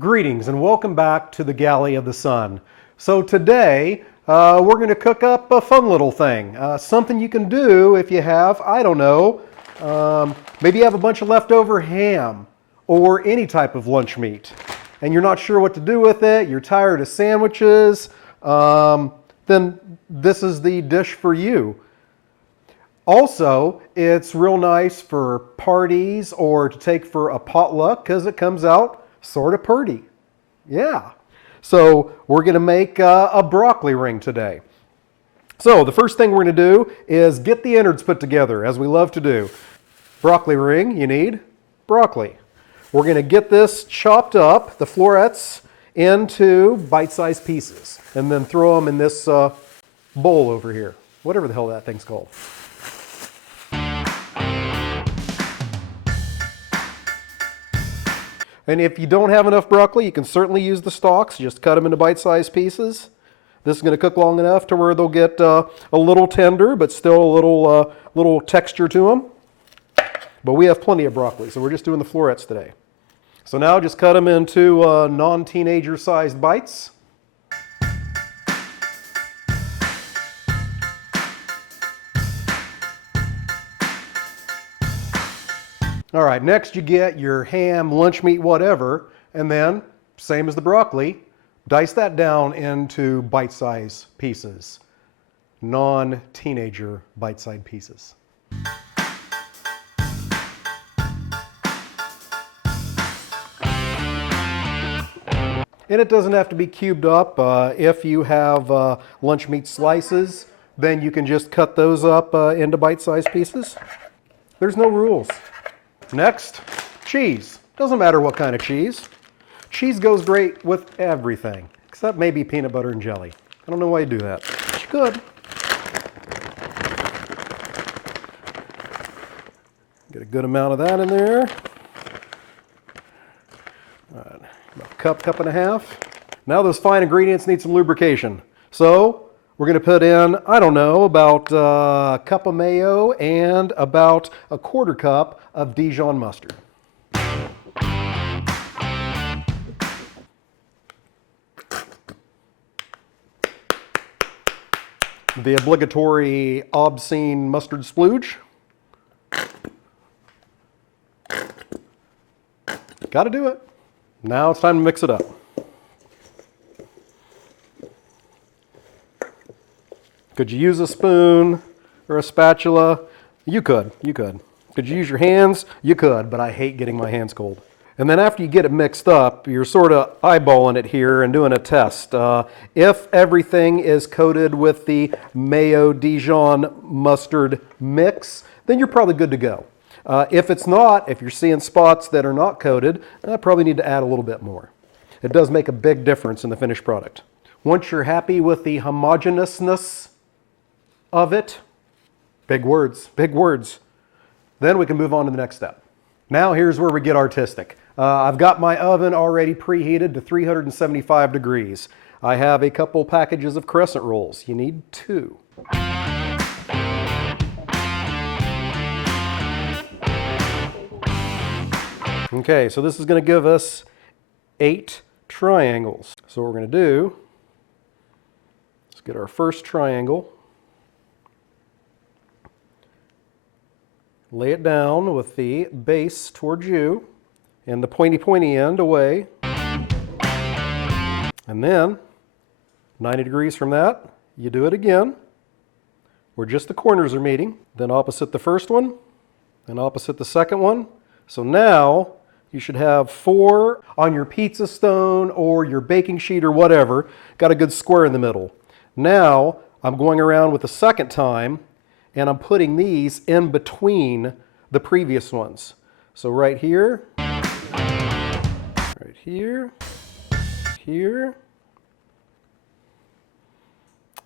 Greetings and welcome back to the Galley of the Sun. So today we're going to cook up a fun little thing, something you can do if you have, I don't know, maybe you have a bunch of leftover ham or any type of lunch meat and you're not sure what to do with it, you're tired of sandwiches, then this is the dish for you. Also, it's real nice for parties or to take for a potluck because it comes out sort of purty. Yeah. So we're going to make a broccoli ring today. So the first thing we're going to do is get the innards put together, as we love to do. Broccoli ring, you need broccoli. We're going to get this chopped up, the florets, into bite-sized pieces, and then throw them in this bowl over here, whatever the hell that thing's called. And if you don't have enough broccoli, you can certainly use the stalks. Just cut them into bite-sized pieces. This is going to cook long enough to where they'll get a little tender, but still a little texture to them. But we have plenty of broccoli, so we're just doing the florets today. So now just cut them into non-teenager sized bites. All right, next you get your ham, lunch meat, whatever, and then, same as the broccoli, dice that down into bite-sized pieces, non-teenager bite-sized pieces. And it doesn't have to be cubed up. If you have lunch meat slices, then you can just cut those up into bite-sized pieces. There's no rules. Next, cheese. Doesn't matter what kind of cheese. Cheese goes great with everything, except maybe peanut butter and jelly. I don't know why you do that, but you could. Get a good amount of that in there. All right, about a cup and a half. Now those fine ingredients need some lubrication. So we're going to put in, I don't know, about a cup of mayo and about a quarter cup of Dijon mustard. The obligatory obscene mustard splooge. Got to do it. Now it's time to mix it up. Could you use a spoon or a spatula? You could. Could you use your hands? You could, but I hate getting my hands cold. And then after you get it mixed up, you're sort of eyeballing it here and doing a test. If everything is coated with the mayo Dijon mustard mix, then you're probably good to go. If it's not, if you're seeing spots that are not coated, I probably need to add a little bit more. It does make a big difference in the finished product. Once you're happy with the homogeneousness of it, big words, then we can move on to the next step. Now here's where we get artistic. I've got my oven already preheated to 375 degrees. I have a couple packages of crescent rolls. You need 2. Okay, so this is going to give us 8 triangles. So what we're going to do, let's get our first triangle. Lay it down with the base towards you and the pointy end away. And then 90 degrees from that, you do it again, where just the corners are meeting. Then opposite the first one, and opposite the second one. So now you should have 4 on your pizza stone or your baking sheet or whatever. Got a good square in the middle. Now I'm going around with the second time and I'm putting these in between the previous ones. So right here, here,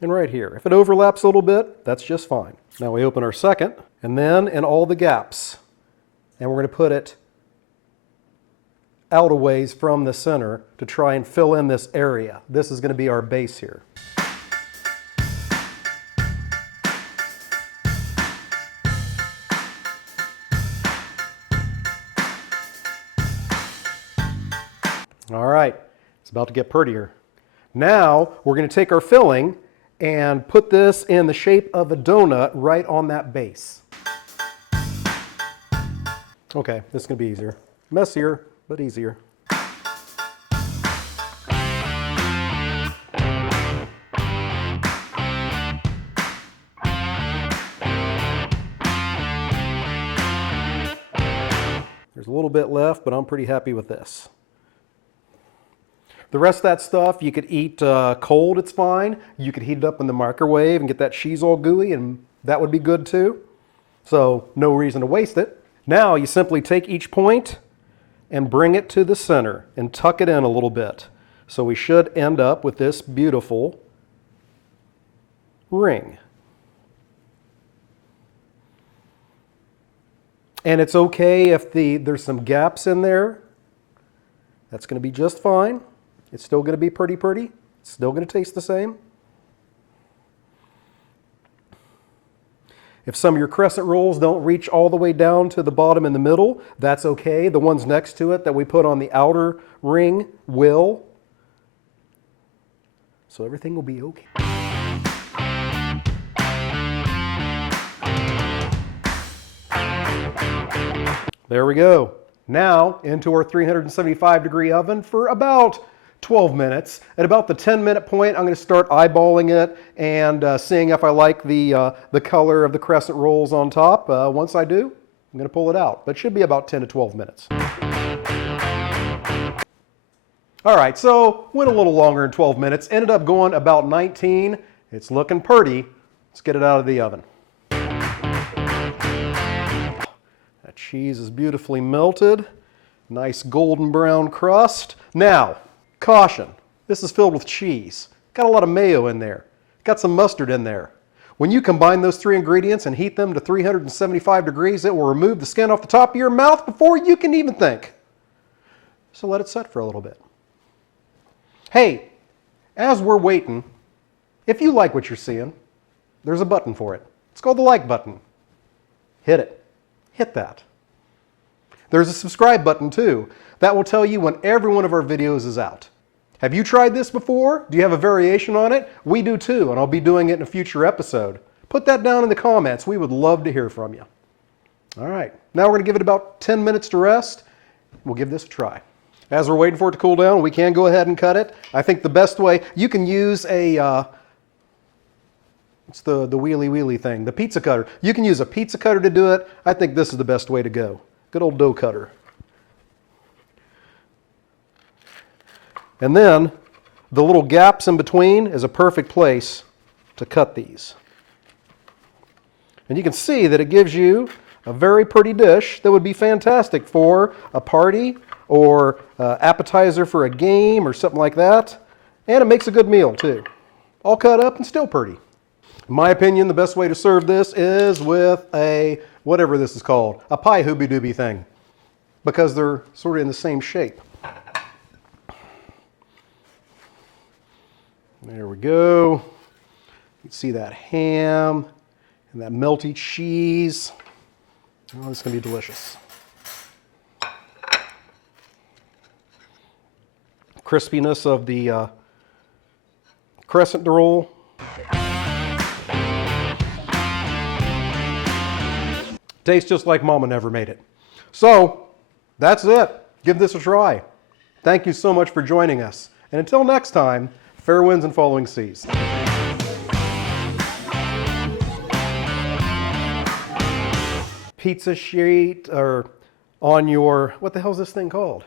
and right here. If it overlaps a little bit, that's just fine. Now we open our second, and then in all the gaps, and we're going to put it out a ways from the center to try and fill in this area. This is going to be our base here. All right, it's about to get prettier. Now we're going to take our filling and put this in the shape of a donut right on that base. Okay, this is going to be easier. Messier, but easier. There's a little bit left, but I'm pretty happy with this. The rest of that stuff you could eat cold, it's fine. You could heat it up in the microwave and get that cheese all gooey, and that would be good too. So no reason to waste it. Now you simply take each point and bring it to the center and tuck it in a little bit. So we should end up with this beautiful ring. And it's okay if there's some gaps in there. That's going to be just fine. It's still going to be pretty. It's still going to taste the same. If some of your crescent rolls don't reach all the way down to the bottom in the middle, that's okay. The ones next to it that we put on the outer ring will. So everything will be okay. There we go. Now into our 375-degree oven for about 12 minutes. At about the 10-minute point, I'm going to start eyeballing it and seeing if I like the color of the crescent rolls on top. Once I do, I'm going to pull it out. But it should be about 10 to 12 minutes. All right, so went a little longer than 12 minutes. Ended up going about 19. It's looking pretty. Let's get it out of the oven. That cheese is beautifully melted. Nice golden brown crust. Now, caution, this is filled with cheese. Got a lot of mayo in there. Got some mustard in there. When you combine those three ingredients and heat them to 375 degrees, it will remove the skin off the top of your mouth before you can even think. So let it set for a little bit. Hey, as we're waiting, if you like what you're seeing, there's a button for it. It's called the like button. Hit it. Hit that. There's a subscribe button too. That will tell you when every one of our videos is out. Have you tried this before? Do you have a variation on it? We do too, and I'll be doing it in a future episode. Put that down in the comments. We would love to hear from you. All right, now we're going to give it about 10 minutes to rest. We'll give this a try. As we're waiting for it to cool down, we can go ahead and cut it. I think the best way, you can use a, it's the wheelie thing, the pizza cutter. You can use a pizza cutter to do it. I think this is the best way to go. Good old dough cutter. And then the little gaps in between is a perfect place to cut these. And you can see that it gives you a very pretty dish that would be fantastic for a party or appetizer for a game or something like that. And it makes a good meal too. All cut up and still pretty. In my opinion, the best way to serve this is with a, whatever this is called, a pie hoobie-doobie thing, because they're sort of in the same shape. There we go. You can see that ham and that melty cheese. Oh, it's going to be delicious. Crispiness of the crescent roll. Tastes just like Mama never made it. So, that's it. Give this a try. Thank you so much for joining us. And until next time, fair winds and following seas. Pizza sheet or on your, what the hell is this thing called?